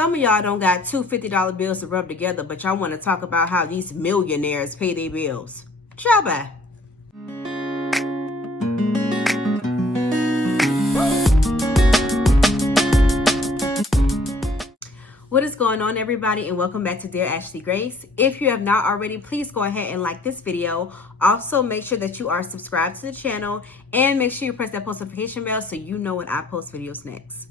Some of y'all don't got two $50 bills to rub together, but y'all want to talk about how these millionaires pay their bills. Ciao, bye. What is going on, everybody, and welcome back to Dear Ashley Grace. If you have not already, please go ahead and like this video. Also, make sure that you are subscribed to the channel and make sure you press that post notification bell so you know when I post videos next.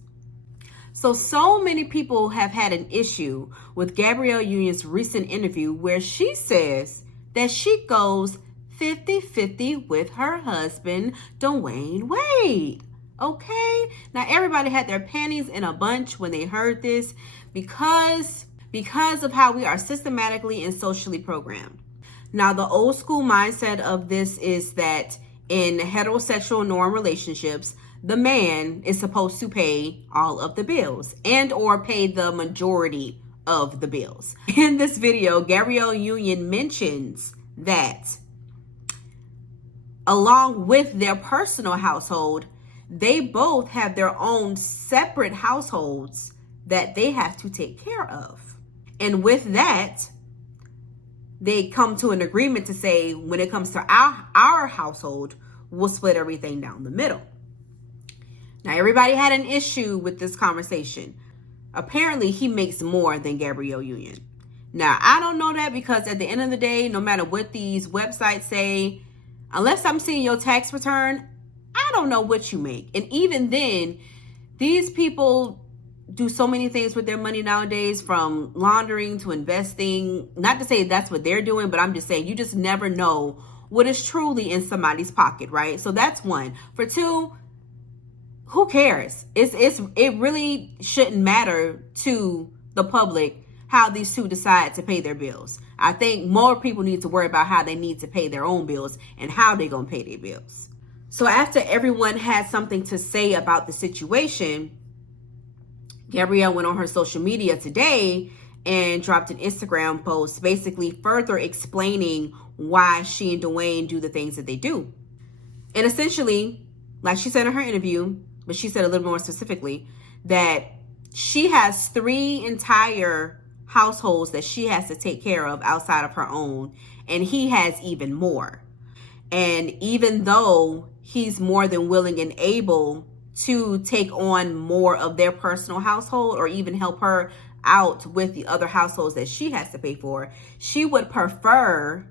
So many people have had an issue with Gabrielle Union's recent interview where she says that she goes 50-50 with her husband, Dewayne Wade. Okay? Now, everybody had their panties in a bunch when they heard this because of how we are systematically and socially programmed. Now, the old school mindset of this is that in heterosexual norm relationships, the man is supposed to pay all of the bills and or pay the majority of the bills. In this video, Gabrielle Union mentions that along with their personal household, they both have their own separate households that they have to take care of. And with that, they come to an agreement to say, when it comes to our household, we'll split everything down the middle. Now, everybody had an issue with this conversation. Apparently, he makes more than Gabrielle Union. Now, I don't know that because at the end of the day, no matter what these websites say, unless I'm seeing your tax return, I don't know what you make. And even then, these people do so many things with their money nowadays, from laundering to investing. Not to say that's what they're doing, but I'm just saying you just never know what is truly in somebody's pocket, right? So that's one. For two, who cares? It really shouldn't matter to the public how these two decide to pay their bills. I think more people need to worry about how they need to pay their own bills and how they're going to pay their bills. So after everyone had something to say about the situation, Gabrielle went on her social media today and dropped an Instagram post basically further explaining why she and Dewayne do the things that they do. And essentially, like she said in her interview, but she said a little more specifically, that she has 3 entire households that she has to take care of outside of her own, and he has even more. And even though he's more than willing and able to take on more of their personal household or even help her out with the other households that she has to pay for, she would prefer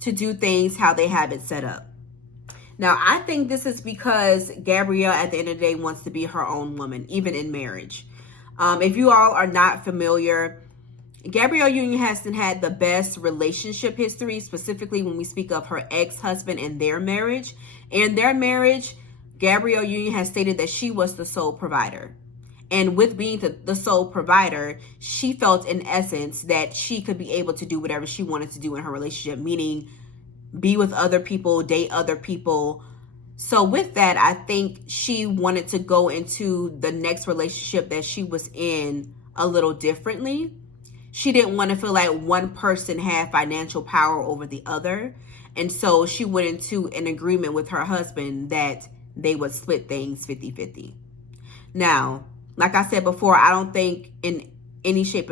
to do things how they have it set up. Now, I think this is because Gabrielle, at the end of the day, wants to be her own woman, even in marriage. If you all are not familiar, Gabrielle Union hasn't had the best relationship history, specifically when we speak of her ex-husband and their marriage. In their marriage, Gabrielle Union has stated that she was the sole provider. And with being the sole provider, she felt in essence that she could be able to do whatever she wanted to do in her relationship, meaning be with other people, date other people. So with that, I think she wanted to go into the next relationship that she was in a little differently. She didn't want to feel like one person had financial power over the other. And so she went into an agreement with her husband that they would split things 50-50. Now, like I said before, I don't think in any shape,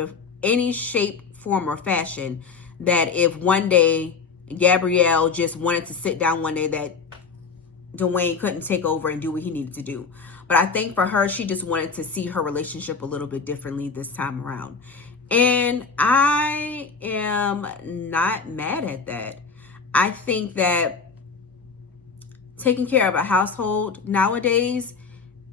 form, or fashion that if one day Gabrielle just wanted to sit down one day that Dewayne couldn't take over and do what he needed to do. But I think for her, she just wanted to see her relationship a little bit differently this time around. And I am not mad at that. I think that taking care of a household nowadays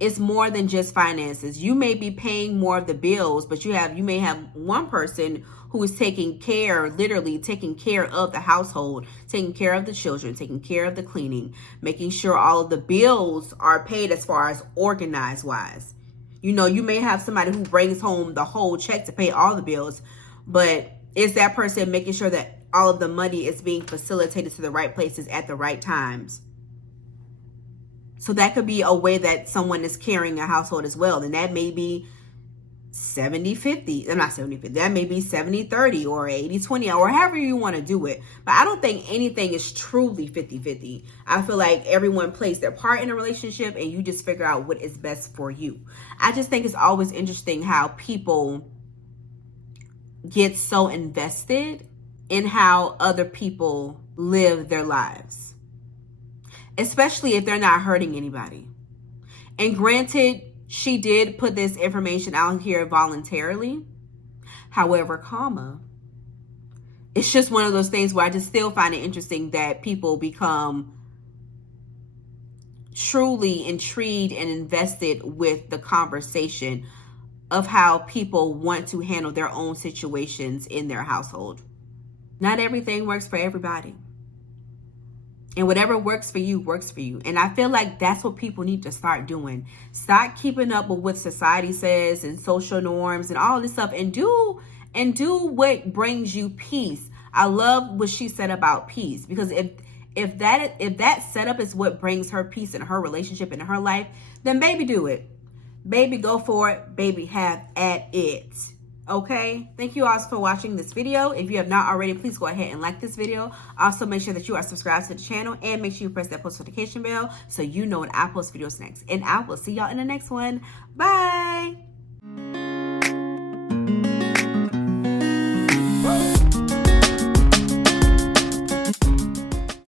is more than just finances. You may be paying more of the bills, but you may have one person who is literally taking care of the household, taking care of the children, taking care of the cleaning, making sure all of the bills are paid as far as organized wise. You know, you may have somebody who brings home the whole check to pay all the bills, but is that person making sure that all of the money is being facilitated to the right places at the right times? So that could be a way that someone is carrying a household as well. And that may be 70-50. I'm not 70-50. That may be 70-30 or 80-20 or however you want to do it. But I don't think anything is truly 50-50. I feel like everyone plays their part in a relationship and you just figure out what is best for you. I just think it's always interesting how people get so invested in how other people live their lives, especially if they're not hurting anybody. And granted, she did put this information out here voluntarily. However, it's just one of those things where I just still find it interesting that people become truly intrigued and invested with the conversation of how people want to handle their own situations in their household. Not everything works for everybody. And whatever works for you, works for you. And I feel like that's what people need to start doing. Stop keeping up with what society says and social norms and all this stuff, and do what brings you peace. I love what she said about peace, because if that setup is what brings her peace in her relationship, in her life, then baby, do it. Baby, go for it. Baby, have at it. Okay, thank you all for watching this video. If you have not already, please go ahead and like this video. Also, make sure that you are subscribed to the channel and make sure you press that post notification bell so you know when I post videos next. And I will see y'all in the next one. Bye.